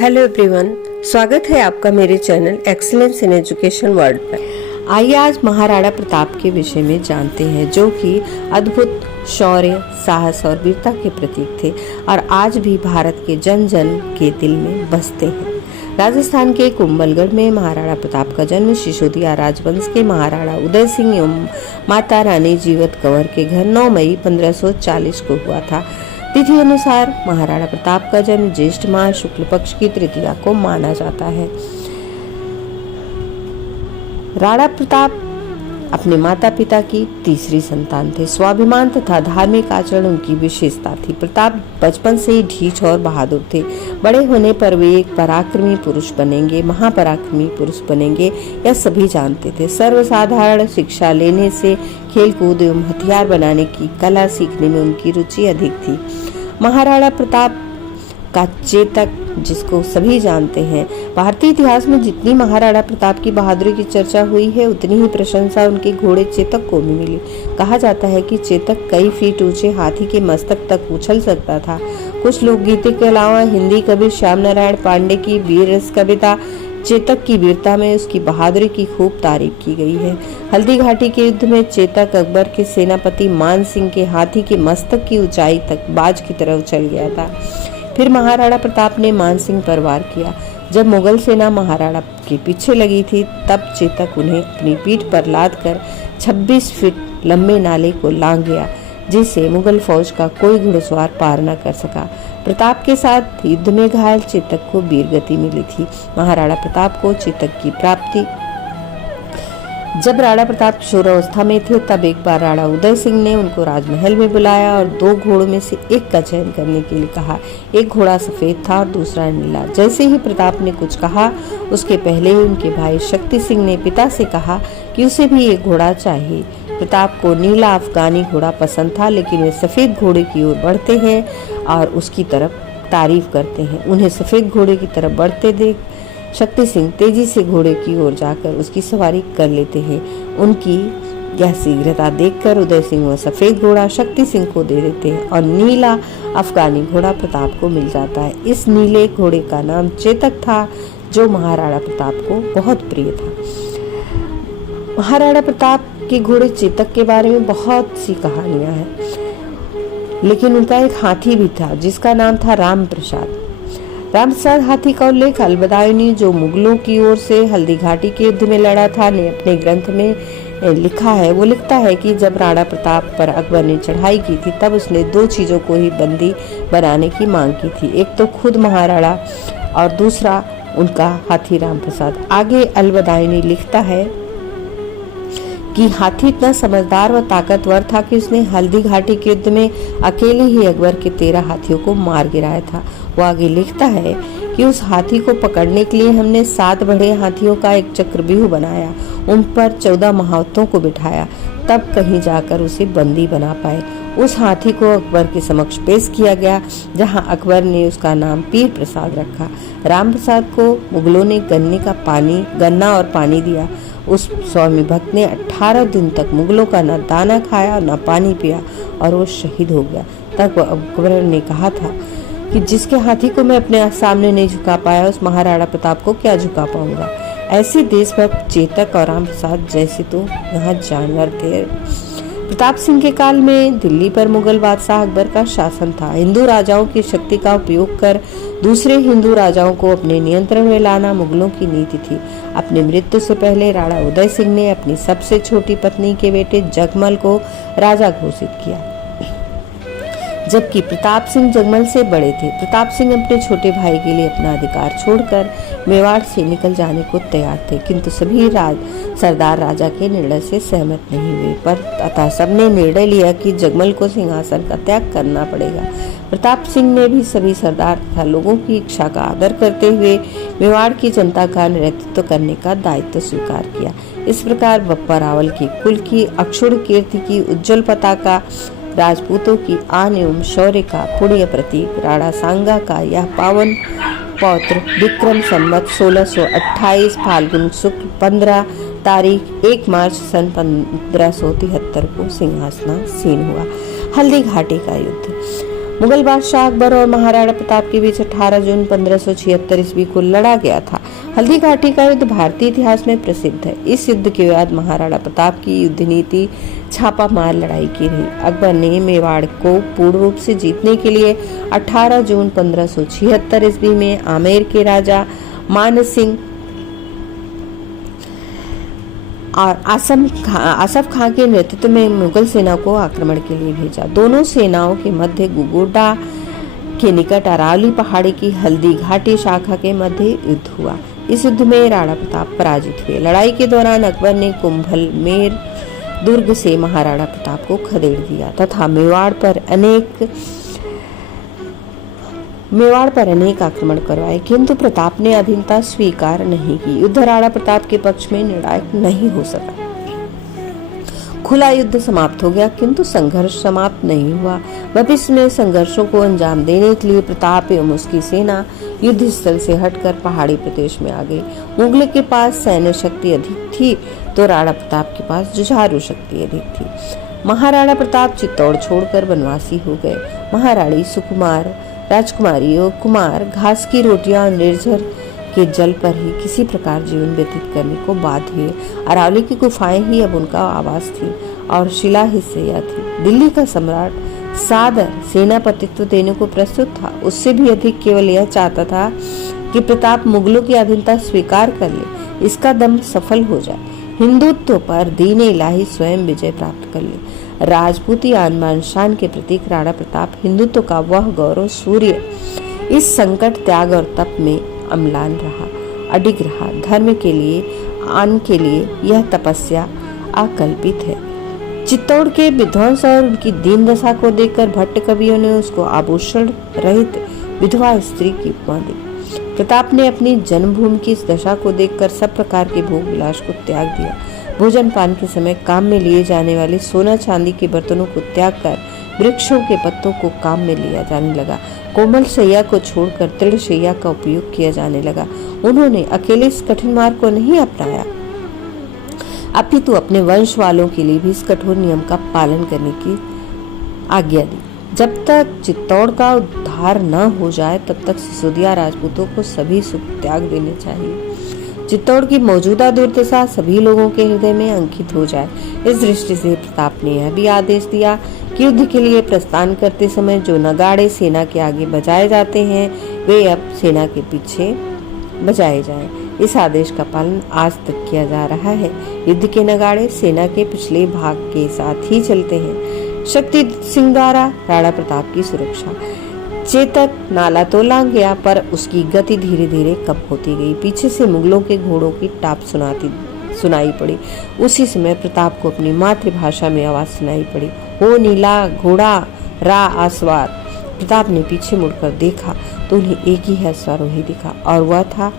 Hello everyone, स्वागत है आपका मेरे channel excellence in education world पर। आइए आज महाराणा प्रताप के विषय में जानते हैं, जो कि अद्भुत शौर्य, साहस और वीरता के प्रतीक थे और आज भी भारत के जन जन के दिल में बसते हैं। राजस्थान के कुंभलगढ़ में महाराणा प्रताप का जन्म सिसोदिया राजवंश के महाराणा उदय सिंह एवं माता रानी जीवत कंवर के घर 9 मई 1540 को हुआ था। तिथि अनुसार महाराणा प्रताप का जन्म ज्येष्ठ माह शुक्ल पक्ष की तृतीया को माना जाता है। राणा प्रताप अपने माता पिता की तीसरी संतान थे। स्वाभिमान तथा धार्मिक आचरण उनकी विशेषता थी। प्रताप बचपन से ही ढीठ और बहादुर थे। बड़े होने पर वे एक पराक्रमी पुरुष बनेंगे, महापराक्रमी पुरुष बनेंगे, यह सभी जानते थे। सर्वसाधारण शिक्षा लेने से खेलकूद एवं हथियार बनाने की कला सीखने में उनकी रुचि अधिक थी। महाराणा प्रताप का चेतक, जिसको सभी जानते हैं, भारतीय इतिहास में जितनी महाराणा प्रताप की बहादुरी की चर्चा हुई है, उतनी ही प्रशंसा उनके घोड़े चेतक को भी मिली। कहा जाता है कि चेतक कई फीट ऊंचे हाथी के मस्तक तक उछल सकता था। कुछ लोकगीतों के अलावा हिंदी कवि श्याम नारायण पांडे की वीर रस कविता चेतक की वीरता में उसकी बहादुरी की खूब तारीफ की गई है। हल्दी घाटी के युद्ध में चेतक अकबर के सेनापति मान सिंह के हाथी के मस्तक की ऊंचाई तक बाज की तरह उछल गया था। फिर महाराणा प्रताप ने मान सिंह पर वार किया। जब मुगल सेना महाराणा के पीछे लगी थी, तब चेतक उन्हें अपनी पीठ पर लादकर 26 फीट लंबे नाले को लांघ गया, जिसे मुगल फौज का कोई घुड़सवार पार न कर सका। प्रताप के साथ युद्ध में घायल चेतक को वीर गति मिली थी। महाराणा प्रताप को चेतक की प्राप्ति जब राणा प्रताप किशोरावस्था में थे, तब एक बार राणा उदय सिंह ने उनको राजमहल में बुलाया और 2 घोड़ों में से एक का चयन करने के लिए कहा। एक घोड़ा सफेद था और दूसरा नीला। जैसे ही प्रताप ने कुछ कहा, उसके पहले ही उनके भाई शक्ति सिंह ने पिता से कहा कि उसे भी एक घोड़ा चाहिए। प्रताप को नीला अफगानी घोड़ा पसंद था, लेकिन वे सफेद घोड़े की ओर बढ़ते हैं और उसकी तरफ तारीफ करते हैं। उन्हें सफेद घोड़े की तरफ बढ़ते देख शक्ति सिंह तेजी से घोड़े की ओर जाकर उसकी सवारी कर लेते हैं। उनकी यह शीघ्रता देखकर उदय सिंह वह सफेद घोड़ा शक्ति सिंह को दे देते हैं और नीला अफगानी घोड़ा प्रताप को मिल जाता है। इस नीले घोड़े का नाम चेतक था, जो महाराणा प्रताप को बहुत प्रिय था। महाराणा प्रताप के घोड़े चेतक के बारे में बहुत सी कहानियां हैं, लेकिन उनका एक हाथी भी था जिसका नाम था राम प्रसाद हाथी का उल्लेख अलबदायनी, जो मुगलों की ओर से हल्दी घाटी के युद्ध में लड़ा था, ने अपने ग्रंथ में लिखा है। वो लिखता है कि जब राणा प्रताप पर अकबर ने चढ़ाई की थी, तब उसने 2 चीजों को ही बंदी बनाने की मांग की थी। एक तो खुद महाराणा और दूसरा उनका हाथी राम प्रसाद। आगे अलबदायनी लिखता है कि हाथी इतना समझदार व ताकतवर था कि उसने हल्दी घाटी के युद्ध में अकेले ही अकबर के 13 हाथियों को मार गिराया था। वो आगे लिखता है कि उस हाथी को पकड़ने के लिए हमने 7 बड़े हाथियों का एक चक्रव्यूह बनाया, उन पर 14 महावतों को बिठाया, तब कहीं जाकर उसे बंदी बना पाए। उस हाथी को अकबर के समक्ष पेश किया गया, जहां अकबर ने उसका नाम पीर प्रसाद रखा। राम प्रसाद को मुगलों ने गन्ना और पानी दिया। उस स्वामी भक्त ने 18 दिन तक मुगलों का न दाना खाया न पानी पिया और वो शहीद हो गया। तब अकबर ने कहा था कि जिसके हाथी को मैं अपने सामने नहीं झुका पाया, उस महाराणा प्रताप को क्या झुका पाऊंगा। ऐसे देशभक्त चेतक और राम प्रसाद जैसे तो यहाँ जानवर थे। प्रताप सिंह के काल में दिल्ली पर मुगल बादशाह अकबर का शासन था। हिंदू राजाओं की शक्ति का उपयोग कर दूसरे हिंदू राजाओं को अपने नियंत्रण में लाना मुगलों की नीति थी। अपनी मृत्यु से पहले राणा उदय सिंह ने अपनी सबसे छोटी पत्नी के बेटे जगमल को राजा घोषित किया, जबकि प्रताप सिंह जगमल से बड़े थे। प्रताप सिंह अपने छोटे भाई के लिए अपना अधिकार छोड़कर मेवाड़ से निकल जाने को तैयार थे, किंतु सभी सरदार राजा के निर्णय से सहमत नहीं हुए। पर तथा सबने निर्णय लिया कि जगमल को सिंहासन का त्याग करना पड़ेगा। प्रताप सिंह ने भी सभी सरदार तथा लोगों की इच्छा का आदर करते हुए मेवाड़ की जनता का नेतृत्व करने का दायित्व स्वीकार किया। इस प्रकार बप्पा रावल के कुल की अक्षुण कीर्ति की उज्जवल पताका, राजपूतों की आन एवं शौर्य का पुण्य प्रतीक राणा सांगा का यह पावन पौत्र विक्रम संवत 1628 फाल्गुन शुक्ल 15 तारीख 1 मार्च सन 1573 को सिंहासनासीन हुआ। हल्दी घाटी का युद्ध। मुगल बादशाह अकबर और महाराणा प्रताप के बीच 18 जून 1576 ईस्वी को लड़ा गया था। हल्दी घाटी का युद्ध भारतीय इतिहास में प्रसिद्ध है। इस युद्ध के बाद महाराणा प्रताप की युद्ध नीति छापामार लड़ाई की रही। अकबर ने मेवाड़ को पूर्ण रूप से जीतने के लिए 18 जून 1576 ईस्वी में आमेर के राजा मान सिंह और आसफ खां के नेतृत्व में मुगल सेना को आक्रमण के लिए भेजा। दोनों सेनाओं के मध्य गुगोडा के निकट अरावली पहाड़ी की हल्दी घाटी शाखा के मध्य युद्ध हुआ। इस युद्ध में राणा प्रताप पराजित हुए। लड़ाई के दौरान अकबर ने कुंभलमेर दुर्ग से महाराणा प्रताप को खदेड़ दिया तथा मेवाड़ पर अनेक आक्रमण करवाए, किंतु प्रताप ने अधीनता स्वीकार नहीं की। युद्ध राणा प्रताप के पक्ष में निर्णायक नहीं हो सका। खुला युद्ध समाप्त हो गया, किंतु संघर्ष समाप्त नहीं हुआ। भविष्य में संघर्षों को अंजाम देने के लिए प्रताप एवं उसकी सेना युद्ध स्थल से हटकर पहाड़ी प्रदेश में आ गई। मुगलों के पास सैन्य शक्ति अधिक थी तो राणा प्रताप के पास जुझारू शक्ति अधिक थी। महाराणा प्रताप चित्तौड़ छोड़कर बनवासी हो गए। महारानी सुकुमार, राजकुमारी और कुमार घास की रोटियां और निर्झर के जल पर ही किसी प्रकार जीवन व्यतीत करने को बाध्य हुए। अरावली की गुफाएं ही अब उनका आवास थी और शिला ही सैया थी। दिल्ली का सम्राट सादर सेनापतित्व देने को प्रस्तुत था। उससे भी अधिक केवल यह चाहता था कि प्रताप मुगलों की अधीनता स्वीकार कर ले, इसका दम सफल हो जाए, हिंदुत्व पर दीन इलाही स्वयं विजय प्राप्त कर ले। राजपूती आन बान शान के प्रतीक राणा प्रताप हिंदुत्व का वह गौरव सूर्य इस संकट, त्याग और तप में अम्लान रहा, अडिग रहा। धर्म के लिए, आन के लिए यह तपस्या अकल्पित है। चित्तौड़ के विध्वंस और उनकी दीन दशा को देखकर भट्ट कवियों ने उसको आभूषण रहित विधवा स्त्री की उपमा दी। प्रताप ने अपनी जन्मभूमि की इस दशा को देखकर सब प्रकार के भोग विलास को त्याग दिया। भोजन पान के समय काम में लिए जाने वाले सोना चांदी के बर्तनों को त्याग कर वृक्षों के पत्तों को काम में लिया जाने लगा। कोमल शैया को छोड़कर दृढ़ शैया का उपयोग किया जाने लगा। उन्होंने अकेले इस कठिन मार्ग को नहीं अपनाया, अपितु अपने वंश वालों के लिए भी इस कठोर नियम का पालन करने की आज्ञा दी। जब तक चित्तौड़ का उद्धार न हो जाए तब तक सिसोदिया राजपूतों को सभी सुख त्याग देने चाहिए। चित्तौड़ की मौजूदा दुर्दशा सभी लोगों के हृदय में अंकित हो जाए। इस दृष्टि से प्रताप ने यह भी आदेश दिया कि युद्ध के लिए प्रस्थान करते समय जो नगाड़े सेना के आगे बजाए जाते हैं वे अब सेना के पीछे बजाए जाएं। इस आदेश का पालन आज तक किया जा रहा है। युद्ध के नगाड़े सेना के पिछले भाग के साथ ही चलते हैं। शक्ति सिंह द्वारा राणा प्रताप की सुरक्षा। चेतक नाला तो लांग गया, पर उसकी गति धीरे धीरे कम होती गई। पीछे से मुगलों के घोड़ों की टाप सुनाई पड़ी। उसी समय प्रताप को अपनी मातृभाषा में आवाज सुनाई पड़ी, हो नीला घोड़ा रा आसवार। प्रताप ने पीछे मुड़कर देखा तो उन्हें एक ही अश्वारोही दिखा और वह था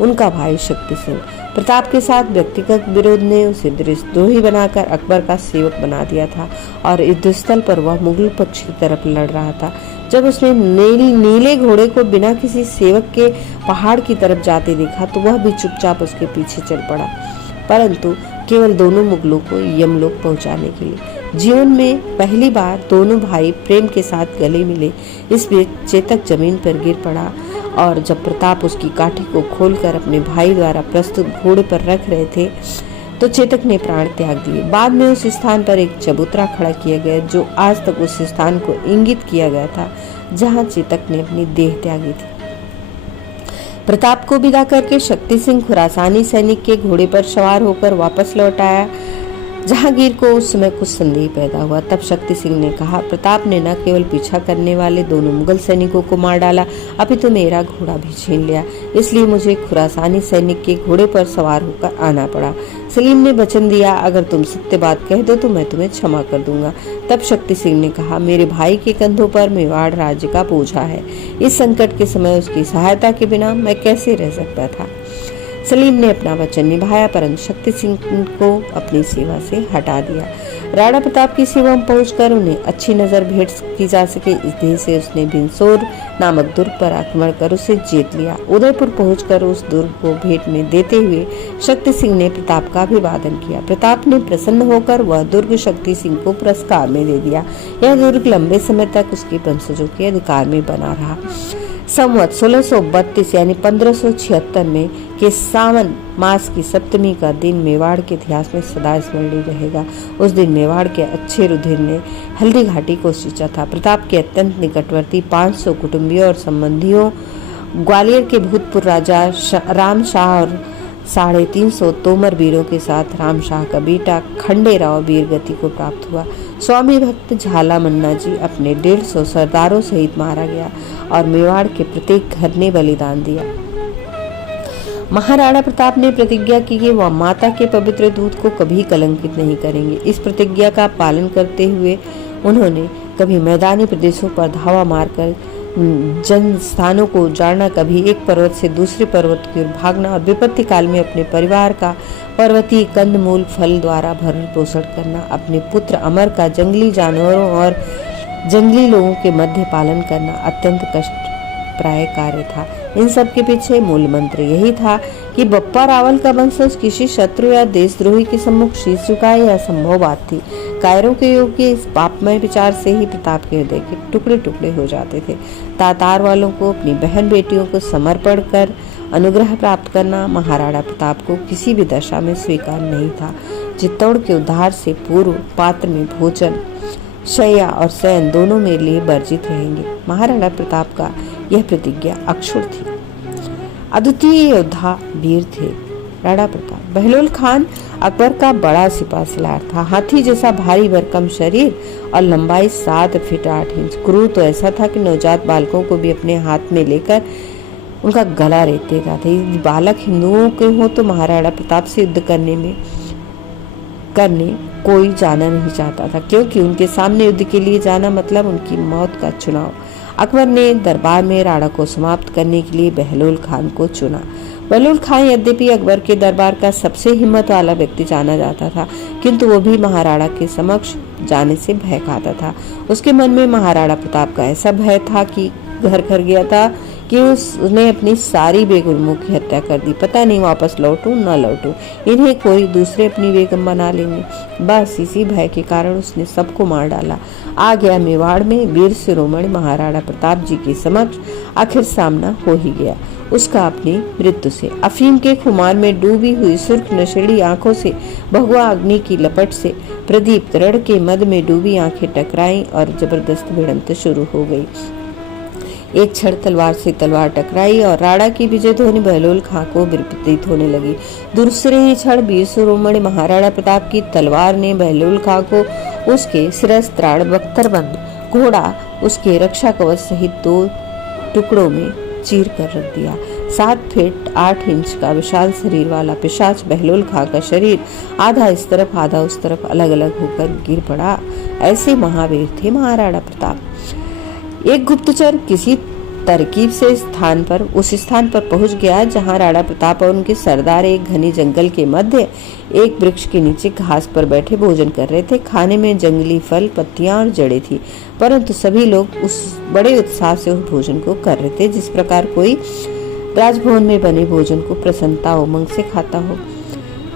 उनका भाई शक्ति सिंह। प्रताप के साथ व्यक्तिगत विरोध ने उसे देशद्रोही बनाकर अकबर का सेवक बना दिया था और युद्धस्थल पर वह मुगल पक्ष की तरफ लड़ रहा था। जब उसने नीले घोड़े को बिना किसी सेवक के पहाड़ की तरफ जाते देखा तो वह भी चुपचाप उसके पीछे चल पड़ा, परंतु केवल दोनों मुगलों को यमलोक पहुंचाने के लिए। जीवन में पहली बार दोनों भाई प्रेम के साथ गले मिले। इस बीच चेतक जमीन पर गिर पड़ा और जब प्रताप उसकी काठी को खोलकर अपने भाई द्वारा प्रस्तुत घोड़े पर रख रहे थे तो चेतक ने प्राण त्याग दिए। बाद में उस स्थान पर एक चबूतरा खड़ा किया गया जो आज तक उस स्थान को इंगित किया गया था जहां चेतक ने अपनी देह त्यागी थी। प्रताप को विदा करके शक्ति सिंह खुरासानी सैनिक के घोड़े पर सवार होकर वापस लौट आया। जहांगीर को उस समय कुछ संदेह पैदा हुआ। तब शक्ति सिंह ने कहा, प्रताप ने न केवल पीछा करने वाले दोनों मुगल सैनिकों को मार डाला, अपितु मेरा घोड़ा भी छीन लिया, इसलिए मुझे खुरासानी सैनिक के घोड़े पर सवार होकर आना पड़ा। सलीम ने वचन दिया, अगर तुम सत्य बात कह दो तो मैं तुम्हें क्षमा कर दूंगा। तब शक्ति सिंह ने कहा, मेरे भाई के कंधों पर मेवाड़ राज्य का बोझा है। इस संकट के समय उसकी सहायता के बिना मैं कैसे रह सकता था। सलीम ने अपना वचन निभाया, परंतु शक्ति सिंह को अपनी सेवा से हटा दिया। राणा प्रताप की सेवा में पहुंचकर उन्हें अच्छी नजर भेंट की जा सके, इस ध्येय से उसने बिनसोर नामक दुर्ग पर आक्रमण कर उसे जीत लिया। उदयपुर पहुंचकर उस दुर्ग को भेंट में देते हुए शक्ति सिंह ने प्रताप का अभिवादन किया। प्रताप ने प्रसन्न होकर वह दुर्ग शक्ति सिंह को पुरस्कार में दे दिया। यह दुर्ग लंबे समय तक उसके वंशजों के अधिकार में बना रहा। संवत 1632 यानी 1576 में के सावन मास की सप्तमी का दिन मेवाड़ के इतिहास में सदा स्मरणीय रहेगा। उस दिन मेवाड़ के अच्छे रुधिर ने हल्दी घाटी को सींचा था। प्रताप के अत्यंत निकटवर्ती 500 कुटुंबियों और संबंधियों, ग्वालियर के भूतपूर्व राजा राम शाह और 350 तोमर वीरों के साथ राम शाह का बेटा खंडेराव वीर गति को प्राप्त हुआ। स्वामी भक्त झाला मन्ना जी अपने 150 सरदारों सहित मारा गया और मेवाड़ के प्रत्येक घर ने बलिदान दिया। महाराणा प्रताप ने प्रतिज्ञा की कि वह माता के पवित्र दूध को कभी कलंकित नहीं करेंगे। इस प्रतिज्ञा का पालन करते हुए उन्होंने कभी मैदानी प्रदेशों पर धावा मारकर जन स्थानों को उजाड़ना, कभी एक पर्वत से दूसरे पर्वत की ओर भागना और विपत्ति काल में अपने परिवार का पर्वतीय कंदमूल फल द्वारा भरण पोषण करना, अपने पुत्र अमर का जंगली जानवरों और जंगली लोगों के मध्य पालन करना अत्यंत कष्टप्राय कार्य था। इन सब के पीछे मूल मंत्र यही था कि बप्पा रावल का वंशज किसी शत्रु या देशद्रोही के सम्मुख शीश झुकाए, यह असंभव बात थी। कायरों के योग के इस पापमय विचार से ही प्रताप के हृदय के टुकड़े टुकड़े हो जाते थे। तातार वालों को अपनी बहन बेटियों को समर्पण कर अनुग्रह प्राप्त करना महाराणा प्रताप को किसी भी दशा में स्वीकार नहीं था। चित्तौड़ के उद्धार से पूर्व पात्र में भोजन, शैया और शयन दोनों मेरे लिए वर्जित रहेंगे। महाराणा प्रताप का यह प्रतिज्ञा अक्षुण थी। अद्वितीय योद्धा वीर थे राणा प्रताप। बहलोल खान अकबर का बड़ा सिपा सलार था। हाथी जैसा भारी भरकम शरीर और लंबाई 7 फीट 8 इंच। क्रूर तो ऐसा था कि नवजात बालकों को भी अपने हाथ में लेकर उनका गला रेत देता था। यदि बालक हिंदुओं के हो तो महाराणा प्रताप से युद्ध करने कोई जाना नहीं चाहता था, क्योंकि उनके सामने युद्ध के लिए जाना मतलब उनकी मौत का चुनाव। अकबर ने दरबार में राणा को समाप्त करने के लिए बहलोल खान को चुना। बहलोल खान यद्यपि अकबर के दरबार का सबसे हिम्मत वाला व्यक्ति जाना जाता था, किंतु वो भी महाराणा के समक्ष जाने से भय खाता था। उसके मन में महाराणा प्रताप का ऐसा भय था कि घर कर गया था कि उसने अपनी सारी बेगमों की हत्या कर दी। पता नहीं वापस लौटूं न लौटूं, इन्हें कोई दूसरे अपनी बेगम बना लेंगे। बस इसी भय के कारण उसने सबको मार डाला। आ गया मेवाड़ में वीर शिरोमणि महाराणा प्रताप जी के समक्ष आखिर सामना हो ही गया उसका अपनी मृत्यु से। अफीम के खुमार में डूबी हुई सुर्ख नशेड़ी आंखों से भगवा अग्नि की लपट से प्रदीप्त रण के मद में डूबी आंखें टकराई और जबरदस्त भिड़ंत शुरू हो गई। एक क्षण तलवार से तलवार टकराई और राणा की विजय ध्वनि बहलोल खां को प्रतीत होने लगी। दूसरे ही क्षण वीर शिरोमणि महाराणा प्रताप की तलवार ने बहलोल खां को उसके शिरस त्राण बख्तरबंद घोड़ा उसके रक्षा कवच सहित 2 टुकड़ों में चीर कर रख दिया। 7 फीट 8 इंच का विशाल शरीर वाला पिशाच बहलोल खां का शरीर आधा इस तरफ आधा उस तरफ अलग अलग होकर गिर पड़ा। ऐसे महावीर थे महाराणा प्रताप। एक गुप्तचर किसी तरकीब से उस स्थान पर पहुंच गया जहां राणा प्रताप और उनके सरदार एक घनी जंगल के मध्य एक वृक्ष के नीचे घास पर बैठे भोजन कर रहे थे। खाने में जंगली फल, पत्तियां और जड़ें थी, परंतु सभी लोग उस बड़े उत्साह से उस भोजन को कर रहे थे जिस प्रकार कोई राजभवन में बने भोजन को प्रसन्नता उमंग से खाता हो।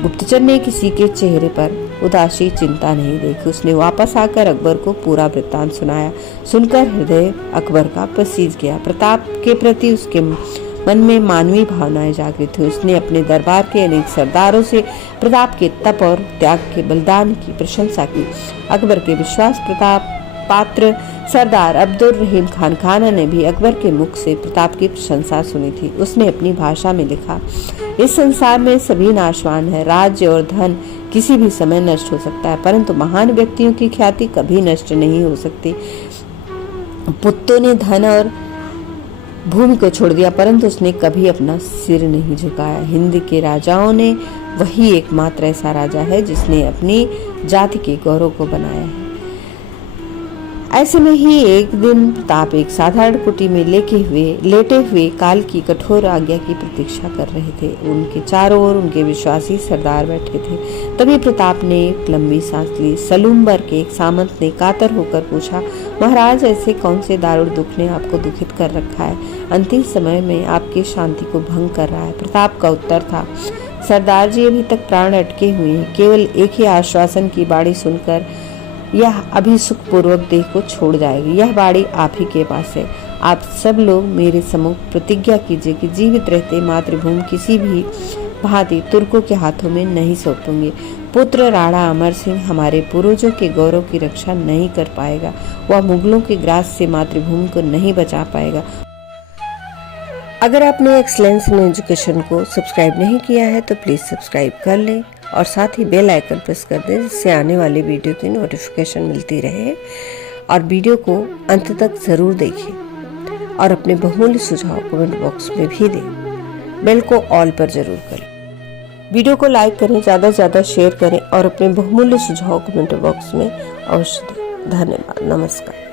गुप्तचर ने किसी के चेहरे पर उदासी चिंता नहीं देखी। उसने वापस आकर अकबर को पूरा वृत्तांत सुनाया। सुनकर हृदय अकबर का प्रसीज गया। प्रताप के प्रति उसके मन में मानवीय भावनाएं जागृत हुई। उसने अपने दरबार के अनेक सरदारों से प्रताप के तप और त्याग के बलिदान की प्रशंसा की। अकबर के विश्वास प्रताप पात्र सरदार अब्दुल रहीम खान खाना ने भी अकबर के मुख से प्रताप की प्रशंसा सुनी थी। उसने अपनी भाषा में लिखा, इस संसार में सभी नाशवान है। राज्य और धन किसी भी समय नष्ट हो सकता है, परंतु महान व्यक्तियों की ख्याति कभी नष्ट नहीं हो सकती। पुत्तों ने धन और भूमि को छोड़ दिया, परंतु उसने कभी अपना सिर नहीं झुकाया। हिंद के राजाओं ने वही एकमात्र ऐसा राजा है जिसने अपनी जाति के गौरव को बनाया है। ऐसे में ही एक दिन प्रताप एक साधारण कुटी में लेटे हुए काल की कठोर आज्ञा की प्रतीक्षा कर रहे थे। उनके चारों ओर उनके विश्वासी सरदार बैठे थे। तभी प्रताप ने एक लंबी सांस ली। सलूम्बर के एक सामंत ने कातर होकर पूछा, महाराज, ऐसे कौन से दारुण दुख ने आपको दुखित कर रखा है? अंतिम समय में आपकी शांति को भंग कर रहा है। प्रताप का उत्तर था, सरदार जी, अभी तक प्राण अटके हुए हैं। केवल एक ही आश्वासन की बाणी सुनकर यह अभी सुखपूर्वक देह को छोड़ जाएगी। यह बाड़ी आप ही के पास है। आप सब लोग मेरे सम्मुख प्रतिज्ञा कीजिए कि जीवित रहते मातृभूमि किसी भी भांति तुर्कों के हाथों में नहीं सौंपेंगे। पुत्र राणा अमर सिंह हमारे पूर्वजों के गौरव की रक्षा नहीं कर पाएगा। वह मुगलों के ग्रास से मातृभूमि को नहीं बचा पाएगा। अगर आपने एक्सलेंस इन एजुकेशन को सब्सक्राइब नहीं किया है तो प्लीज़ सब्सक्राइब कर लें और साथ ही बेल आइकन प्रेस कर दें, जिससे आने वाली वीडियो की नोटिफिकेशन मिलती रहे। और वीडियो को अंत तक ज़रूर देखें और अपने बहुमूल्य सुझाव कमेंट बॉक्स में भी दें। बेल को ऑल पर जरूर करें। वीडियो को लाइक करें, ज़्यादा से ज़्यादा शेयर करें और अपने बहुमूल्य सुझाव कमेंट बॉक्स में अवश्य दें। धन्यवाद। नमस्कार।